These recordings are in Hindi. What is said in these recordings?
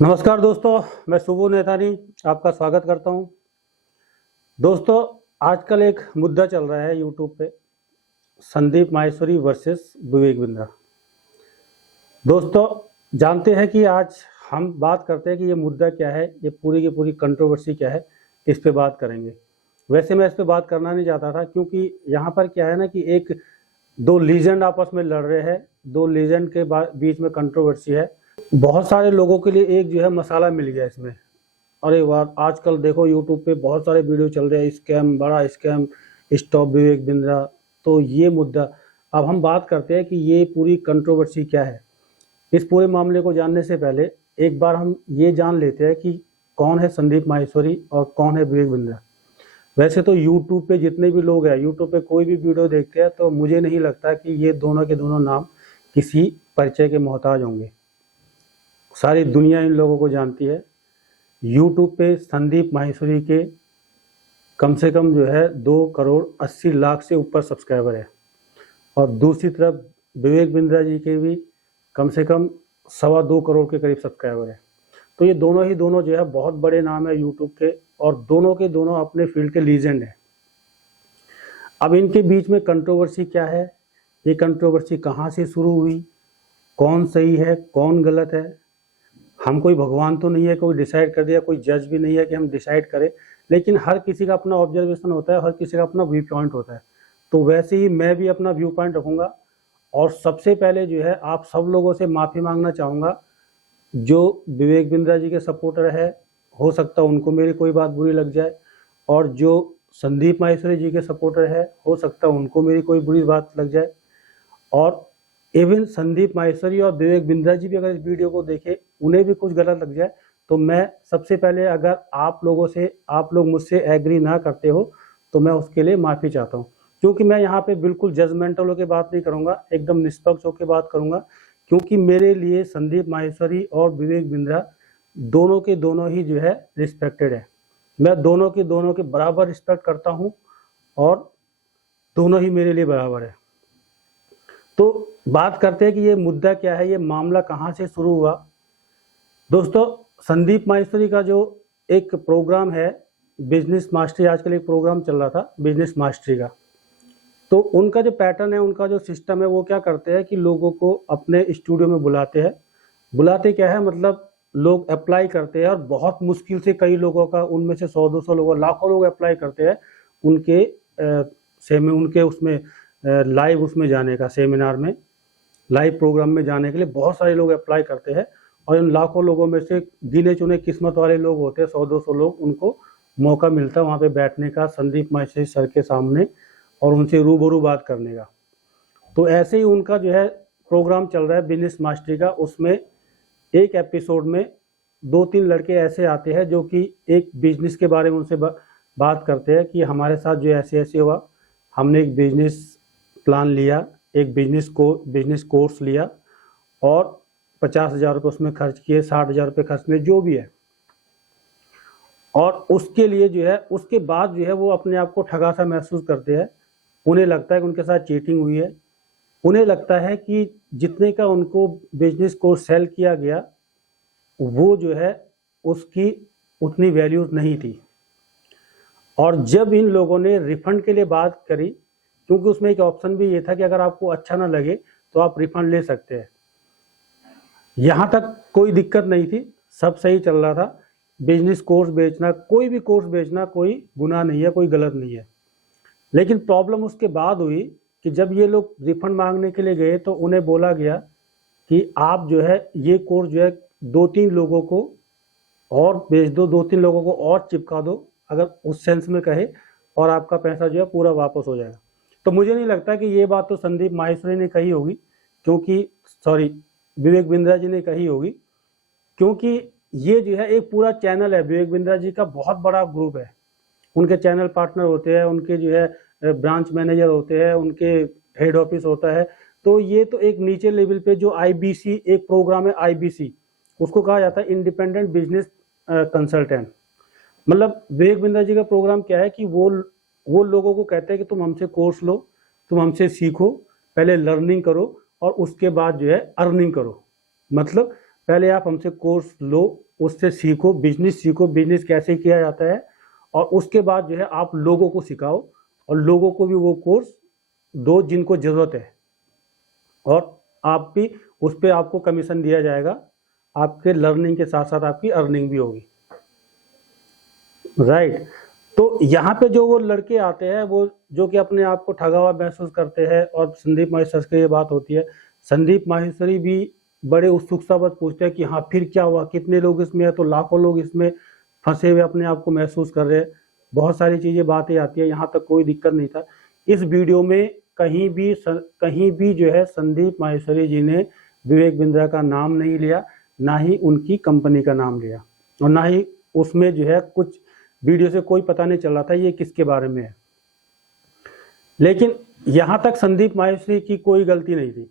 नमस्कार दोस्तों, मैं सुबो नेथानी आपका स्वागत करता हूं। दोस्तों, आजकल एक मुद्दा चल रहा है यूट्यूब पे, संदीप माहेश्वरी वर्सेस विवेक बिंद्रा। दोस्तों, जानते हैं कि आज हम बात करते हैं कि ये मुद्दा क्या है, ये पूरी की पूरी कंट्रोवर्सी क्या है, इस पे बात करेंगे। वैसे मैं इस पे बात करना नहीं चाहता था, क्योंकि यहाँ पर क्या है ना कि एक दो लीजेंड आपस में लड़ रहे हैं, दो लीजेंड के बीच में कंट्रोवर्सी है। बहुत सारे लोगों के लिए एक जो है मसाला मिल गया इसमें। अरे वाह, आजकल देखो यूट्यूब पे बहुत सारे वीडियो चल रहे हैं, स्कैम, बड़ा स्कैम, स्टॉप विवेक बिंद्रा। तो ये मुद्दा, अब हम बात करते हैं कि ये पूरी कंट्रोवर्सी क्या है। इस पूरे मामले को जानने से पहले एक बार हम ये जान लेते हैं कि कौन है संदीप माहेश्वरी और कौन है विवेक बिंद्रा। वैसे तो यूट्यूब पे जितने भी लोग हैं, यूट्यूब पे कोई भी वीडियो देखते हैं, तो मुझे नहीं लगता कि ये दोनों के दोनों नाम किसी परिचय के मोहताज होंगे। सारी दुनिया इन लोगों को जानती है। यूट्यूब पे संदीप माहेश्वरी के कम से कम जो है 2,80,00,000 से ऊपर सब्सक्राइबर है, और दूसरी तरफ विवेक बिंद्रा जी के भी कम से कम 2.25 करोड़ के करीब सब्सक्राइबर है। तो ये दोनों जो है बहुत बड़े नाम है यूट्यूब के, और दोनों के दोनों अपने फील्ड के लीजेंड हैं। अब इनके बीच में कंट्रोवर्सी क्या है, ये कंट्रोवर्सी कहाँ से शुरू हुई, कौन सही है कौन गलत है। हम कोई भगवान तो नहीं है, कोई डिसाइड कर दिया, कोई जज भी नहीं है कि हम डिसाइड करें, लेकिन हर किसी का अपना ऑब्जर्वेशन होता है, हर किसी का अपना व्यू पॉइंट होता है। तो वैसे ही मैं भी अपना व्यू पॉइंट रखूंगा, और सबसे पहले जो है आप सब लोगों से माफ़ी मांगना चाहूँगा। जो विवेक बिंद्रा जी के सपोर्टर है, हो सकता है उनको मेरी कोई बात बुरी लग जाए, और जो संदीप माहेश्वरी जी के सपोर्टर है, हो सकता है उनको मेरी कोई बुरी बात लग जाए। और इवन संदीप माहेश्वरी और विवेक बिंद्रा जी भी अगर इस वीडियो को देखें, उन्हें भी कुछ गलत लग जाए, तो मैं सबसे पहले, अगर आप लोग मुझसे एग्री ना करते हो, तो मैं उसके लिए माफ़ी चाहता हूँ। क्योंकि मैं यहाँ पे बिल्कुल जजमेंटल होकर बात नहीं करूँगा, एकदम निष्पक्ष होकर बात करूँगा। क्योंकि मेरे लिए संदीप माहेश्वरी और विवेक बिंद्रा दोनों के दोनों ही जो है रिस्पेक्टेड है। मैं दोनों के बराबर रिस्पेक्ट करता हूँ, और दोनों ही मेरे लिए बराबर है। तो बात करते हैं कि ये मुद्दा क्या है, ये मामला कहाँ से शुरू हुआ। दोस्तों, संदीप माहेश्वरी का जो एक प्रोग्राम है बिजनेस मास्टरी, आजकल एक प्रोग्राम चल रहा था बिजनेस मास्टरी का, तो उनका जो पैटर्न है, उनका जो सिस्टम है, वो क्या करते हैं कि लोगों को अपने स्टूडियो में बुलाते हैं। बुलाते क्या है, मतलब लोग अप्लाई करते हैं, और बहुत मुश्किल से कई लोगों का, उनमें से 100-200 लोगों, लाखों लोग अप्लाई करते हैं उनके उनके उसमें लाइव उसमें जाने का, सेमिनार में, लाइव प्रोग्राम में जाने के लिए बहुत सारे लोग अप्लाई करते हैं। और इन लाखों लोगों में से गिने चुने किस्मत वाले लोग होते हैं, 100-200 लोग, उनको मौका मिलता है वहाँ पे बैठने का, संदीप माहेश्वरी सर के सामने, और उनसे रूबरू बात करने का। तो ऐसे ही उनका जो है प्रोग्राम चल रहा है बिजनेस मास्टरी का। उसमें एक एपिसोड में 2-3 लड़के ऐसे आते हैं जो कि एक बिजनेस के बारे में उनसे बात करते हैं कि हमारे साथ जो ऐसे ऐसे हुआ, हमने एक बिजनेस प्लान लिया, एक बिजनेस कोर्स लिया, और 50,000 रुपये उसमें खर्च किए, 60,000 रुपये खर्च किए, जो भी है। और उसके लिए जो है, उसके बाद जो है वो अपने आप को ठगा सा महसूस करते हैं। उन्हें लगता है कि उनके साथ चीटिंग हुई है। उन्हें लगता है कि जितने का उनको बिजनेस को सेल किया गया, वो जो है उसकी उतनी वैल्यू नहीं थी। और जब इन लोगों ने रिफंड के लिए बात करी, क्योंकि उसमें एक ऑप्शन भी ये था कि अगर आपको अच्छा ना लगे तो आप रिफंड ले सकते हैं। यहाँ तक कोई दिक्कत नहीं थी, सब सही चल रहा था। बिजनेस कोर्स बेचना, कोई भी कोर्स बेचना कोई गुनाह नहीं है, कोई गलत नहीं है। लेकिन प्रॉब्लम उसके बाद हुई कि जब ये लोग रिफंड मांगने के लिए गए, तो उन्हें बोला गया कि आप जो है ये कोर्स जो है 2-3 लोगों को और बेच दो, 2-3 लोगों को और चिपका दो, अगर उस सेंस में कहे, और आपका पैसा जो है पूरा वापस हो जाएगा। तो मुझे नहीं लगता कि ये बात तो संदीप माहेश्वरी ने कही होगी, क्योंकि सॉरी, विवेक बिंद्रा जी ने कही होगी, क्योंकि ये जो है एक पूरा चैनल है, विवेक बिंद्रा जी का बहुत बड़ा ग्रुप है। उनके चैनल पार्टनर होते हैं, उनके जो है ब्रांच मैनेजर होते हैं, उनके हेड ऑफिस होता है। तो ये तो एक नीचे लेवल पे जो IBC एक प्रोग्राम है, IBC, उसको कहा जाता है इंडिपेंडेंट बिजनेस कंसल्टेंट। मतलब विवेक बिंद्रा जी का प्रोग्राम क्या है कि वो लोगों को कहते हैं कि तुम हमसे कोर्स लो, तुम हमसे सीखो, पहले लर्निंग करो, और उसके बाद जो है अर्निंग करो। मतलब पहले आप हमसे कोर्स लो, उससे सीखो, बिजनेस कैसे किया जाता है, और उसके बाद जो है आप लोगों को सिखाओ और लोगों को भी वो कोर्स दो जिनको ज़रूरत है, और आप भी उस पर आपको कमीशन दिया जाएगा। आपके लर्निंग के साथ साथ आपकी अर्निंग भी होगी, राइट। तो यहाँ पे जो वो लड़के आते हैं, वो जो कि अपने आप को ठगा हुआ महसूस करते हैं, और संदीप माहेश्वरी से ये बात होती है, संदीप माहेश्वरी भी बड़े उत्सुकता पर पूछते हैं कि हाँ फिर क्या हुआ, कितने लोग इसमें है, तो लाखों लोग इसमें फंसे हुए अपने आप को महसूस कर रहे हैं, बहुत सारी चीज़ें बातें आती है, यहाँ तक कोई दिक्कत नहीं था। इस वीडियो में कहीं भी जो है संदीप माहेश्वरी जी ने विवेक बिंद्रा का नाम नहीं लिया, ना ही उनकी कंपनी का नाम लिया, और ना ही उसमें जो है कुछ वीडियो से कोई पता नहीं चल रहा था ये किसके बारे में है। लेकिन यहाँ तक संदीप माहेश्वरी की कोई गलती नहीं थी।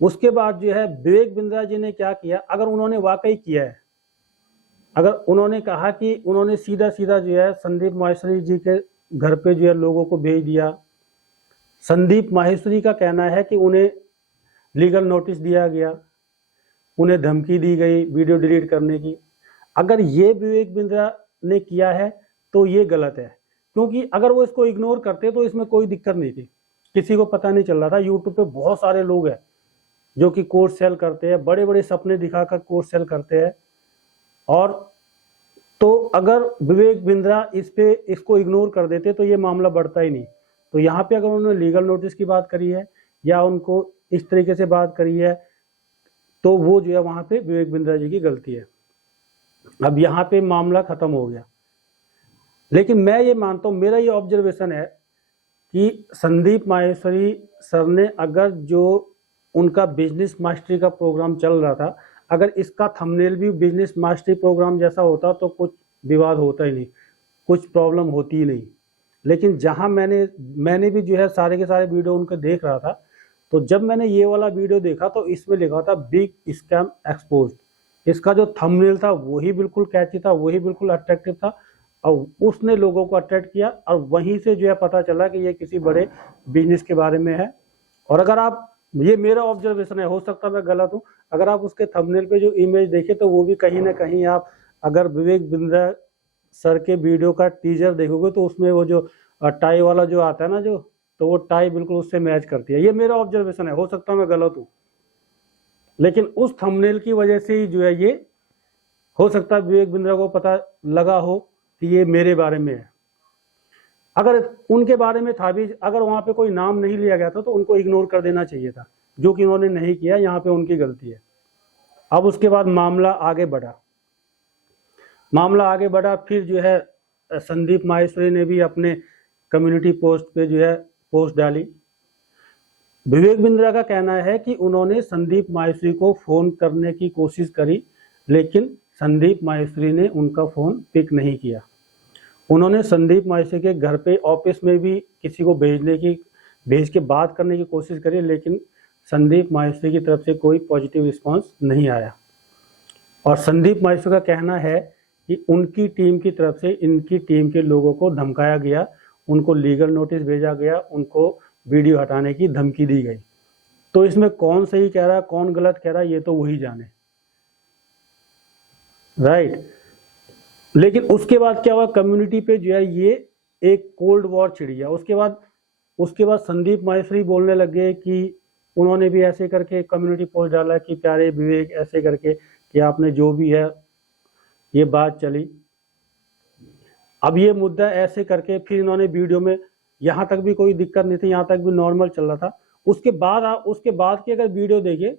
उसके बाद जो है विवेक बिंद्रा जी ने क्या किया, अगर उन्होंने वाकई किया है, अगर उन्होंने कहा कि उन्होंने सीधा सीधा जो है संदीप माहेश्वरी जी के घर पे जो है लोगों को भेज दिया, संदीप माहेश्वरी का कहना है कि उन्हें लीगल नोटिस दिया गया, उन्हें धमकी दी गई वीडियो डिलीट करने की, अगर ये विवेक बिंद्रा ने किया है तो ये गलत है, क्योंकि अगर वो इसको इग्नोर करते तो इसमें कोई दिक्कत नहीं थी, किसी को पता नहीं चल रहा था। यूट्यूब पे बहुत सारे लोग हैं जो कि कोर्स सेल करते हैं, बड़े बड़े सपने दिखाकर कोर्स सेल करते हैं, और तो अगर विवेक बिंद्रा इसको इग्नोर कर देते तो ये मामला बढ़ता ही नहीं। तो यहाँ पे अगर उन्होंने लीगल नोटिस की बात करी है या उनको इस तरीके से बात करी है, तो वो जो है वहाँ पे विवेक बिंद्रा जी की गलती है। अब यहाँ पे मामला खत्म हो गया। लेकिन मैं ये मानता हूँ, मेरा ये ऑब्जर्वेशन है कि संदीप माहेश्वरी सर ने अगर जो उनका बिजनेस मास्टरी का प्रोग्राम चल रहा था, अगर इसका थंबनेल भी बिजनेस मास्टरी प्रोग्राम जैसा होता तो कुछ विवाद होता ही नहीं, कुछ प्रॉब्लम होती ही नहीं। लेकिन जहाँ मैंने भी जो है सारे के सारे वीडियो उनके देख रहा था, तो जब मैंने ये वाला वीडियो देखा तो इसमें लिखा था बिग स्कैम एक्सपोज्ड। इसका जो थंबनेल था वही बिल्कुल कैची था, वही बिल्कुल अट्रैक्टिव था, और उसने लोगों को अट्रैक्ट किया, और वहीं से जो है पता चला कि ये किसी बड़े बिजनेस के बारे में है। और अगर आप, ये मेरा ऑब्जर्वेशन है, हो सकता मैं गलत हूँ, अगर आप उसके थंबनेल पे जो इमेज देखे तो वो भी कहीं ना कहीं, आप अगर विवेक बिंद्रा सर के वीडियो का टीजर देखोगे तो उसमें वो जो टाई वाला जो आता है ना, जो, तो वो टाई बिल्कुल उससे मैच करती है। ये मेरा ऑब्जर्वेशन है, हो सकता मैं गलत हूँ, लेकिन उस थंबनेल की वजह से ही जो है ये हो सकता है विवेक बिंद्रा को पता लगा हो कि ये मेरे बारे में है। अगर उनके बारे में था भी, अगर वहां पे कोई नाम नहीं लिया गया था तो उनको इग्नोर कर देना चाहिए था, जो कि उन्होंने नहीं किया, यहाँ पे उनकी गलती है। अब उसके बाद मामला आगे बढ़ा, फिर जो है संदीप माहेश्वरी ने भी अपने कम्युनिटी पोस्ट पे जो है पोस्ट डाली। विवेक बिंद्रा का कहना है कि उन्होंने संदीप माहेश्वरी को फोन करने की कोशिश करी, लेकिन संदीप माहेश्वरी ने उनका फोन पिक नहीं किया। उन्होंने संदीप माहेश्वरी के घर पे, ऑफिस में भी किसी को भेज के बात करने की कोशिश करी, लेकिन संदीप माहेश्वरी की तरफ से कोई पॉजिटिव रिस्पांस नहीं आया। और संदीप माहेश्वरी का कहना है कि उनकी टीम की तरफ से इनकी टीम के लोगों को धमकाया गया, उनको लीगल नोटिस भेजा गया, उनको वीडियो हटाने की धमकी दी गई। तो इसमें कौन सही कह रहा है, कौन गलत कह रहा है, ये तो वही जाने, राइट। लेकिन उसके बाद क्या हुआ, कम्युनिटी पे जो है ये एक कोल्ड वॉर छिड़ गया। उसके बाद संदीप माहेश्वरी बोलने लगे कि उन्होंने भी ऐसे करके कम्युनिटी पोस्ट डाला कि प्यारे विवेक, ऐसे करके कि आपने जो भी है, ये बात चली। अब ये मुद्दा ऐसे करके फिर इन्होंने वीडियो में, यहाँ तक भी कोई दिक्कत नहीं थी, यहाँ तक भी नॉर्मल चल रहा था। उसके बाद की अगर वीडियो देखे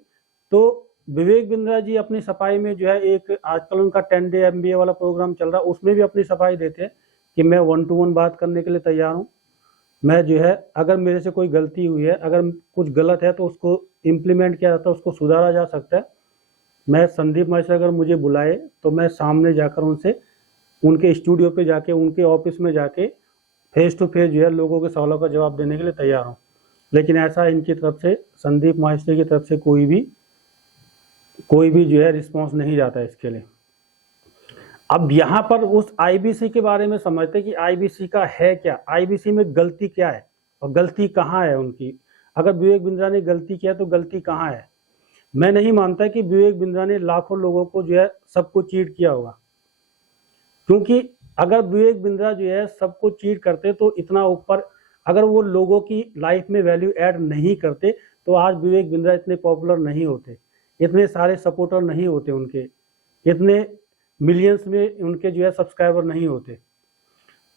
तो विवेक बिंद्रा जी अपनी सफाई में जो है, एक आजकल उनका 10 डे MBA वाला प्रोग्राम चल रहा है, उसमें भी अपनी सफाई देते हैं कि मैं 1 to 1 बात करने के लिए तैयार हूँ। मैं जो है, अगर मेरे से कोई गलती हुई है, अगर कुछ गलत है तो उसको इम्प्लीमेंट किया जाता है, उसको सुधारा जा सकता है। मैं संदीप माहेश्वरी अगर मुझे बुलाए तो मैं सामने जाकर उनसे, उनके स्टूडियो पे जाके, उनके ऑफिस में जाके फेस टू फेस जो है लोगों के सवालों का जवाब देने के लिए तैयार हूँ। लेकिन ऐसा इनकी तरफ से, संदीप माहेश्वरी की तरफ से कोई भी जो है रिस्पांस नहीं जाता है इसके लिए। अब यहाँ पर उस IBC के बारे में समझते कि IBC का है क्या, IBC में गलती क्या है और गलती कहाँ है उनकी। अगर विवेक बिंद्रा ने गलती किया तो गलती कहाँ है। मैं नहीं मानता कि विवेक बिंद्रा ने लाखों लोगों को जो है सबको चीट किया होगा, क्योंकि अगर विवेक बिंद्रा जो है सबको चीट करते तो इतना ऊपर, अगर वो लोगों की लाइफ में वैल्यू ऐड नहीं करते तो आज विवेक बिंद्रा इतने पॉपुलर नहीं होते, इतने सारे सपोर्टर नहीं होते उनके, इतने मिलियंस में उनके जो है सब्सक्राइबर नहीं होते।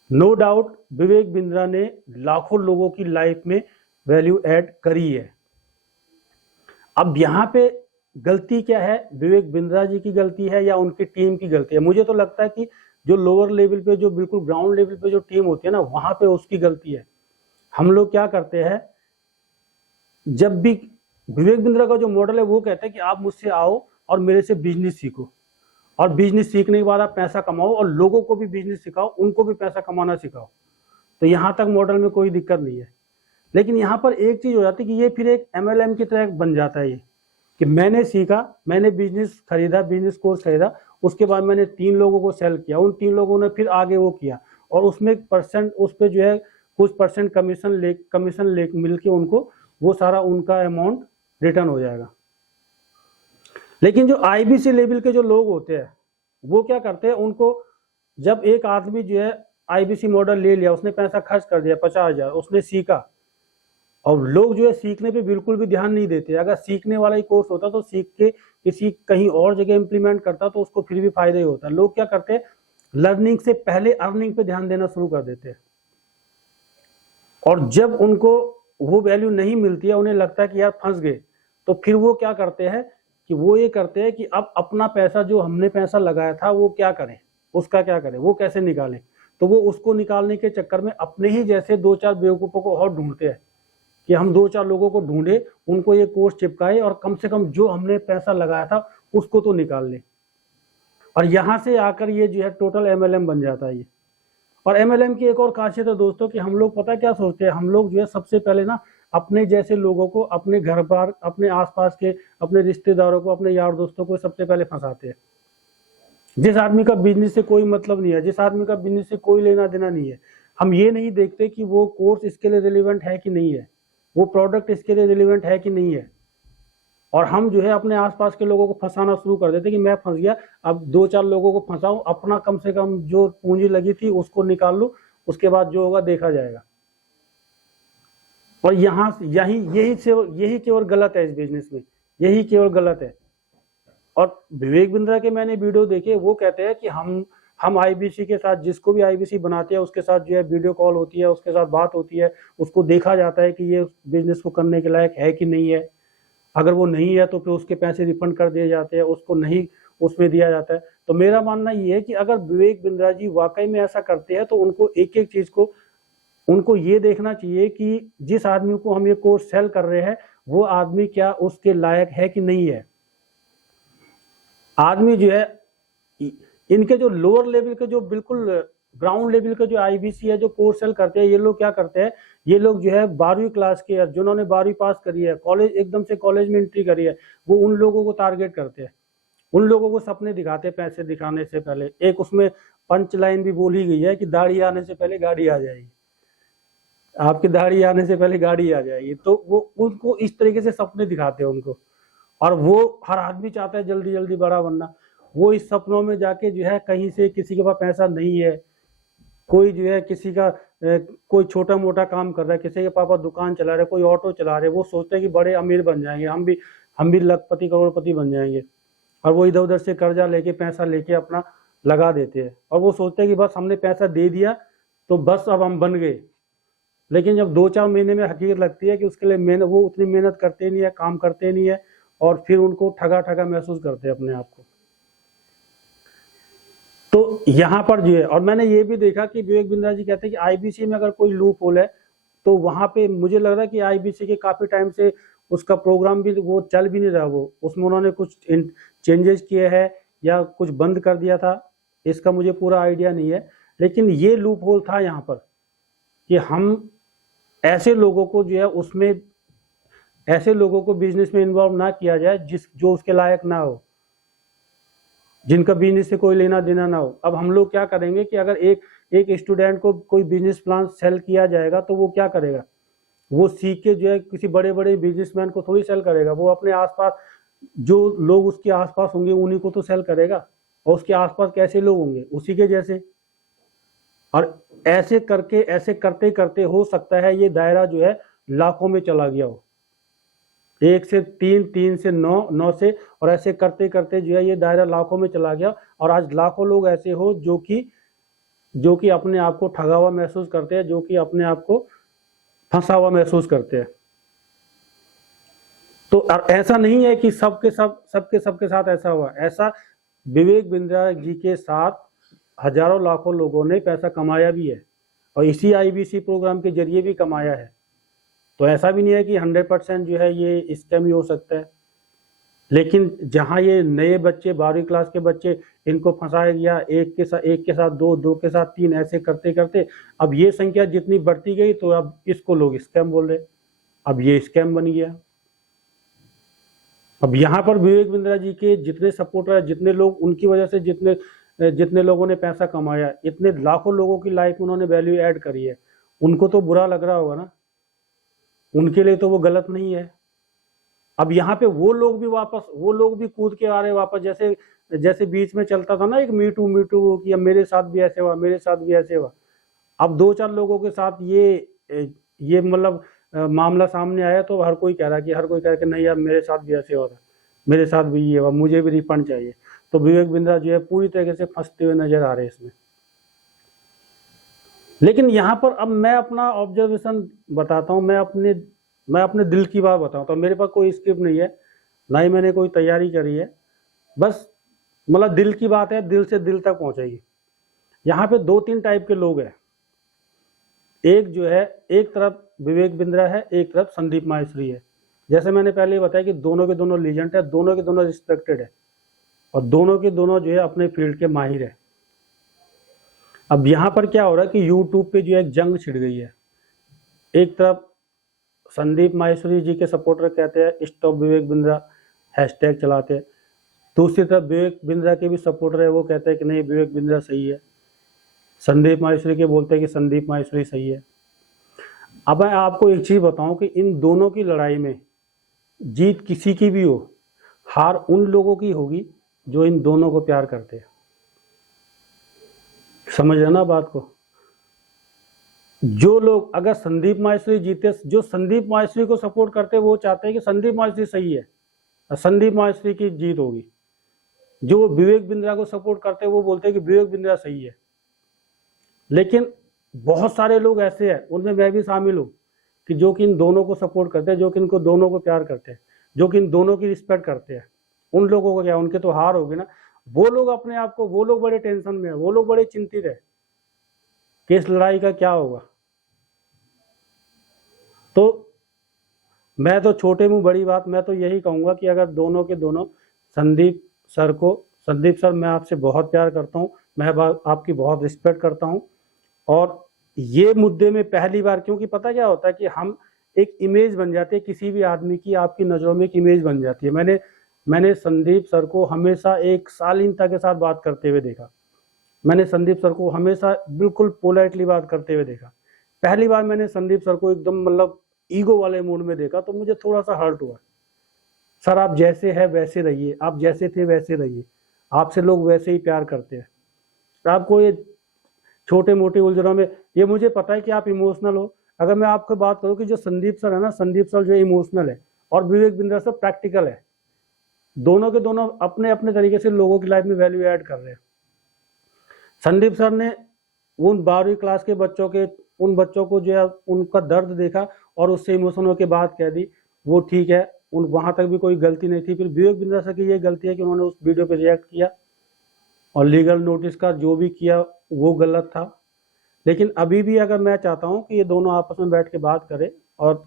नो डाउट विवेक बिंद्रा ने लाखों लोगों की लाइफ में वैल्यू ऐड करी है। अब यहाँ पे गलती क्या है, विवेक बिंद्रा जी की गलती है या उनकी टीम की गलती है? मुझे तो लगता है कि जो लोअर लेवल पे, जो बिल्कुल ग्राउंड लेवल पे जो टीम होती है ना, वहां पे उसकी गलती है। हम लोग क्या करते हैं, जब भी विवेक बिंद्रा का जो मॉडल है वो कहता है कि आप मुझसे आओ और मेरे से बिजनेस सीखो, और बिजनेस सीखने के बाद आप पैसा कमाओ और लोगों को भी बिजनेस सिखाओ, उनको भी पैसा कमाना सिखाओ। तो यहाँ तक मॉडल में कोई दिक्कत नहीं है। लेकिन यहाँ पर एक चीज हो जाती है कि ये फिर एक MLM की तरह बन जाता है ये, कि मैंने सीखा, मैंने बिजनेस खरीदा, बिजनेस कोर्स खरीदा, उसके बाद मैंने 3 लोगों को सेल किया, उन 3 लोगों ने फिर आगे वो किया, और उसमें परसेंट, उस पर जो है कुछ परसेंट कमीशन ले मिल के उनको वो सारा उनका अमाउंट रिटर्न हो जाएगा। लेकिन जो IBC लेवल के जो लोग होते हैं वो क्या करते हैं, उनको जब एक आदमी जो है IBC मॉडल ले लिया, उसने पैसा खर्च कर दिया 50,000, उसने सीखा, और लोग जो है सीखने पे बिल्कुल भी ध्यान नहीं देते। अगर सीखने वाला ही कोर्स होता तो सीख के किसी कहीं और जगह इंप्लीमेंट करता तो उसको फिर भी फायदा ही होता। लोग क्या करते हैं, लर्निंग से पहले अर्निंग पे ध्यान देना शुरू कर देते हैं, और जब उनको वो वैल्यू नहीं मिलती है, उन्हें लगता है कि यार फंस गए, तो फिर वो क्या करते हैं कि वो ये करते हैं कि अब अपना पैसा, जो हमने पैसा लगाया था, वो क्या करें, उसका क्या करें, वो कैसे निकालें। तो वो उसको निकालने के चक्कर में अपने ही जैसे 2-4 बेवकूफों को और ढूंढते हैं कि हम 2-4 लोगों को ढूंढे, उनको ये कोर्स चिपकाए, और कम से कम जो हमने पैसा लगाया था उसको तो निकाल ले। और यहाँ से आकर ये जो है टोटल MLM बन जाता है ये। और MLM की एक और खासियत है दोस्तों कि हम लोग पता क्या सोचते हैं, हम लोग जो है सबसे पहले ना अपने जैसे लोगों को, अपने घर पर, अपने आसपास के, अपने रिश्तेदारों को, अपने यार दोस्तों को सबसे पहले फंसाते हैं। जिस आदमी का बिजनेस से कोई मतलब नहीं है, जिस आदमी का बिजनेस से कोई लेना देना नहीं है, हम ये नहीं देखते कि वो कोर्स इसके लिए रिलेवेंट है कि नहीं है, वो प्रोडक्ट इसके लिए रिलेवेंट है कि नहीं है, और हम जो है अपने आसपास के लोगों को फंसाना शुरू कर देते कि मैं फंस गया, अब 2-4 लोगों को फंसाऊं, अपना कम से कम जो पूंजी लगी थी उसको निकाल लूं, उसके बाद जो होगा देखा जाएगा। और यहाँ यही केवल गलत है इस बिजनेस में, यही केवल गलत है। और विवेक बिंद्रा के मैंने वीडियो देखे, वो कहते हैं कि हम IBC के साथ, जिसको भी IBC बनाते हैं उसके साथ जो है वीडियो कॉल होती है, उसके साथ बात होती है, उसको देखा जाता है कि ये बिजनेस को करने के लायक है कि नहीं है। अगर वो नहीं है तो फिर उसके पैसे रिफंड कर दिए जाते हैं, उसको नहीं उसमें दिया जाता है। तो मेरा मानना ये है कि अगर विवेक बिंद्रा जी वाकई में ऐसा करते हैं तो उनको एक एक चीज को, उनको ये देखना चाहिए कि जिस आदमी को हम ये कोर्स सेल कर रहे हैं वो आदमी क्या उसके लायक है कि नहीं है। आदमी जो है, इनके जो लोअर लेवल के, जो बिल्कुल ग्राउंड लेवल के जो IBC है, जो कोर्स सेल करते हैं, ये लोग क्या करते हैं, ये लोग जो है 12वीं क्लास के, जिन्होंने 12वीं पास करी है, कॉलेज एकदम से कॉलेज में एंट्री करी है, वो उन लोगों को टारगेट करते हैं, उन लोगों को सपने दिखाते हैं पैसे दिखाने से पहले। एक उसमें पंच लाइन भी बोली गई है कि दाढ़ी आने से पहले गाड़ी आ जाएगी, आपकी दाढ़ी आने से पहले गाड़ी आ जाएगी। तो वो उनको इस तरीके से सपने दिखाते हैं उनको, और वो हर आदमी चाहता है जल्दी जल्दी बड़ा बनना। वो इस सपनों में जाके जो है, कहीं से किसी के पास पैसा नहीं है, कोई जो है किसी का कोई छोटा मोटा काम कर रहा है, किसी के पापा दुकान चला रहे, कोई ऑटो चला रहे, वो सोचते हैं कि बड़े अमीर बन जाएंगे, हम भी लखपति करोड़पति बन जाएंगे, और वो इधर उधर से कर्जा लेके, पैसा लेके अपना लगा देते हैं, और वो सोचते हैं कि बस हमने पैसा दे दिया तो बस अब हम बन गए। लेकिन जब 2-4 महीने में हकीकत लगती है कि उसके लिए वो उतनी मेहनत करते नहीं है, काम करते नहीं है, और फिर उनको ठगा ठगा महसूस करते हैं अपने आप को। तो यहाँ पर जो है, और मैंने ये भी देखा कि विवेक बिंद्रा जी कहते हैं कि IBC में अगर कोई लूप होल है तो वहां पे मुझे लग रहा है कि IBC के काफी टाइम से उसका प्रोग्राम भी वो चल भी नहीं रहा, वो उसमें उन्होंने कुछ चेंजेस किए हैं या कुछ बंद कर दिया था, इसका मुझे पूरा आइडिया नहीं है। लेकिन ये लूप होल था यहाँ पर कि हम ऐसे लोगों को जो है उसमें, ऐसे लोगों को बिजनेस में इन्वॉल्व ना किया जाए जो उसके लायक ना हो, जिनका बिजनेस से कोई लेना देना ना हो। अब हम लोग क्या करेंगे कि अगर एक स्टूडेंट को कोई बिजनेस प्लान सेल किया जाएगा तो वो क्या करेगा, वो सीख के जो है किसी बड़े बड़े बिजनेसमैन को थोड़ी सेल करेगा, वो अपने आसपास जो लोग उसके आसपास होंगे उन्हीं को तो सेल करेगा, और उसके आसपास कैसे लोग होंगे, उसी के जैसे। और ऐसे करके, ऐसे करते करते हो सकता है ये दायरा जो है लाखों में चला गया हो, 1 से 3, 3 से 9, 9 से, और ऐसे करते करते जो है ये दायरा लाखों में चला गया। और आज लाखों लोग ऐसे हो जो कि अपने आप को ठगा हुआ महसूस करते हैं, जो कि अपने आप को फंसा हुआ महसूस करते हैं। तो ऐसा नहीं है कि सबके साथ ऐसा हुआ। ऐसा विवेक बिंद्रा जी के साथ हजारों लाखों लोगों ने पैसा कमाया भी है, और इसी आईबीसी प्रोग्राम के जरिए भी कमाया है। तो ऐसा भी नहीं है कि 100% जो है ये स्कैम ही हो सकता है। लेकिन जहां ये नए बच्चे, 12वीं क्लास के बच्चे, इनको फंसाया गया, एक के साथ दो, दो के साथ 3, ऐसे करते करते अब ये संख्या जितनी बढ़ती गई, तो अब इसको लोग स्कैम बोल रहे, अब ये स्कैम बन गया। अब यहाँ पर विवेक बिंद्रा जी के जितने सपोर्टर, जितने लोग, उनकी वजह से जितने लोगों ने पैसा कमाया, इतने लाखों लोगों की लाइफ में उन्होंने वैल्यू ऐड करी है, उनको तो बुरा लग रहा होगा ना, उनके लिए तो वो गलत नहीं है। अब यहाँ पे वो लोग भी कूद के आ रहे वापस, जैसे बीच में चलता था ना एक मीटू कि मेरे साथ भी ऐसे हुआ, मेरे साथ भी ऐसे हुआ। अब 2-4 लोगों के साथ ये मतलब मामला सामने आया, तो हर कोई कह रहा है कि नहीं यार मेरे साथ भी ऐसे हो रहा है, मेरे साथ भी ये हुआ, मुझे भी रिफंड चाहिए। तो विवेक बिंद्रा जो है पूरी तरीके से फंसते हुए नजर आ रहे हैं इसमें। लेकिन यहाँ पर अब मैं अपना ऑब्जर्वेशन बताता हूँ, मैं अपने दिल की बात बताता हूँ। मेरे पास कोई स्क्रिप्ट नहीं है, ना ही मैंने कोई तैयारी करी है, बस मतलब दिल की बात है, दिल से दिल तक पहुंचेगी। यहाँ पे 2-3 टाइप के लोग हैं। एक जो है, एक तरफ विवेक बिंद्रा है, एक तरफ संदीप माहेश्वरी है। जैसे मैंने पहले बताया कि दोनों के दोनों लीजेंड है, दोनों के दोनों रिस्पेक्टेड है, और दोनों के दोनों जो है अपने फील्ड के माहिर है। अब यहाँ पर क्या हो रहा है कि यूट्यूब पे जो है एक जंग छिड़ गई है। एक तरफ संदीप माहेश्वरी जी के सपोर्टर कहते हैं स्टॉप विवेक बिंद्रा, हैशटैग चलाते हैं। दूसरी तरफ विवेक बिंद्रा के भी सपोर्टर है, वो कहते हैं कि नहीं विवेक बिंद्रा सही है। संदीप माहेश्वरी के बोलते हैं कि संदीप माहेश्वरी सही है। अब मैं आपको एक चीज बताऊं कि इन दोनों की लड़ाई में जीत किसी की भी हो, हार उन लोगों की होगी जो इन दोनों को प्यार करते हैं। समझ रहे ना बात को? जो लोग अगर संदीप माहेश्वरी जीते, जो संदीप माहेश्वरी को सपोर्ट करते हैं, वो चाहते हैं कि संदीप माहेश्वरी सही है, संदीप माहेश्वरी की जीत होगी। जो विवेक बिंद्रा को सपोर्ट करते हैं, वो बोलते हैं कि विवेक बिंद्रा सही है। लेकिन बहुत सारे लोग ऐसे हैं, उनमें मैं भी शामिल हूँ, कि जो कि इन दोनों को सपोर्ट करते हैं, जो कि इनको दोनों को प्यार करते हैं, जो कि इन दोनों की रिस्पेक्ट करते हैं। उन लोगों को क्या, उनके तो हार होगी ना। वो लोग अपने आप को, वो लोग बड़े टेंशन में है, वो लोग बड़े चिंतित है कि इस लड़ाई का क्या होगा। तो मैं तो छोटे मुंह बड़ी बात, मैं तो यही कहूंगा कि अगर दोनों के दोनों संदीप सर मैं आपसे बहुत प्यार करता हूँ, मैं आपकी बहुत रिस्पेक्ट करता हूँ। और ये मुद्दे में पहली बार, क्योंकि पता क्या होता है कि हम एक इमेज बन जाती है किसी भी आदमी की, आपकी नज़रों में एक इमेज बन जाती है। मैंने संदीप सर को हमेशा एक शालीनता के साथ बात करते हुए देखा, मैंने संदीप सर को हमेशा बिल्कुल पोलाइटली बात करते हुए देखा। पहली बार मैंने संदीप सर को एकदम मतलब ईगो वाले मूड में देखा, तो मुझे थोड़ा सा हर्ट हुआ। सर आप जैसे हैं वैसे रहिए, आप जैसे थे वैसे रहिए, आपसे लोग वैसे ही प्यार करते हैं। आपको ये छोटे मोटे उलझनों में, ये मुझे पता है कि आप इमोशनल हो। अगर मैं आपको बात करूं कि जो संदीप सर है ना, संदीप सर जो इमोशनल है, और विवेक बिंद्रा सर प्रैक्टिकल है। दोनों के दोनों अपने अपने तरीके से लोगों की लाइफ में वैल्यू ऐड कर रहे हैं। संदीप सर ने उन 12वीं क्लास के उन बच्चों को जो है उनका दर्द देखा, और उससे इमोशन होकर बात कह दी, वो ठीक है, वहां तक भी कोई गलती नहीं थी। फिर विवेक बिंद्रा सर की ये गलती है कि उन्होंने उस वीडियो पे रिएक्ट किया, और लीगल नोटिस का जो भी किया वो गलत था। लेकिन अभी भी अगर मैं चाहता हूं कि ये दोनों आपस में बैठ के बात करें, और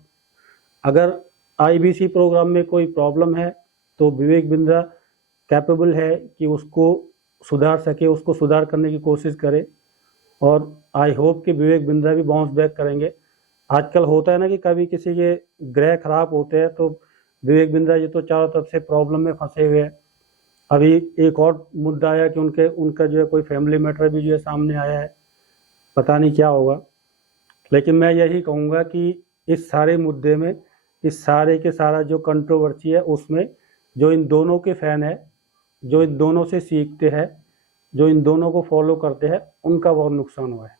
अगर आईबीसी प्रोग्राम में कोई प्रॉब्लम है तो विवेक बिंद्रा कैपेबल है कि उसको सुधार सके, उसको सुधार करने की कोशिश करे। और आई होप कि विवेक बिंद्रा भी बाउंस बैक करेंगे। आजकल होता है ना कि कभी किसी के ग्रह खराब होते हैं, तो विवेक बिंद्रा जी तो चारों तरफ से प्रॉब्लम में फंसे हुए हैं। अभी एक और मुद्दा आया कि उनका जो है कोई फैमिली मैटर भी जो है सामने आया है, पता नहीं क्या होगा। लेकिन मैं यही कहूँगा कि इस सारे मुद्दे में, इस सारे के सारा जो कंट्रोवर्सी है, उसमें जो इन दोनों के फैन है, जो इन दोनों से सीखते हैं, जो इन दोनों को फॉलो करते हैं, उनका बहुत नुकसान हुआ है।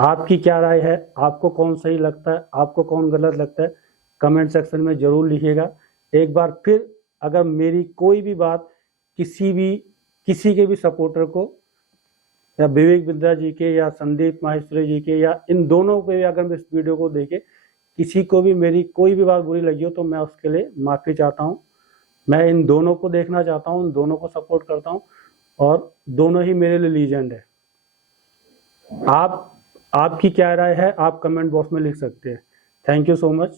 आपकी क्या राय है? आपको कौन सही लगता है, आपको कौन गलत लगता है? कमेंट सेक्शन में ज़रूर लिखिएगा। एक बार फिर अगर मेरी कोई भी बात किसी के भी सपोर्टर को, या विवेक बिंद्रा जी के या संदीप माहेश्वरी जी के, या इन दोनों पे भी अगर इस वीडियो को देखे किसी को भी मेरी कोई भी बात बुरी लगी हो तो मैं उसके लिए माफ़ी चाहता हूँ। मैं इन दोनों को देखना चाहता हूँ, इन दोनों को सपोर्ट करता हूँ, और दोनों ही मेरे लिए लीजेंड है। आपकी क्या राय है? आप कमेंट बॉक्स में लिख सकते हैं। Thank you so much.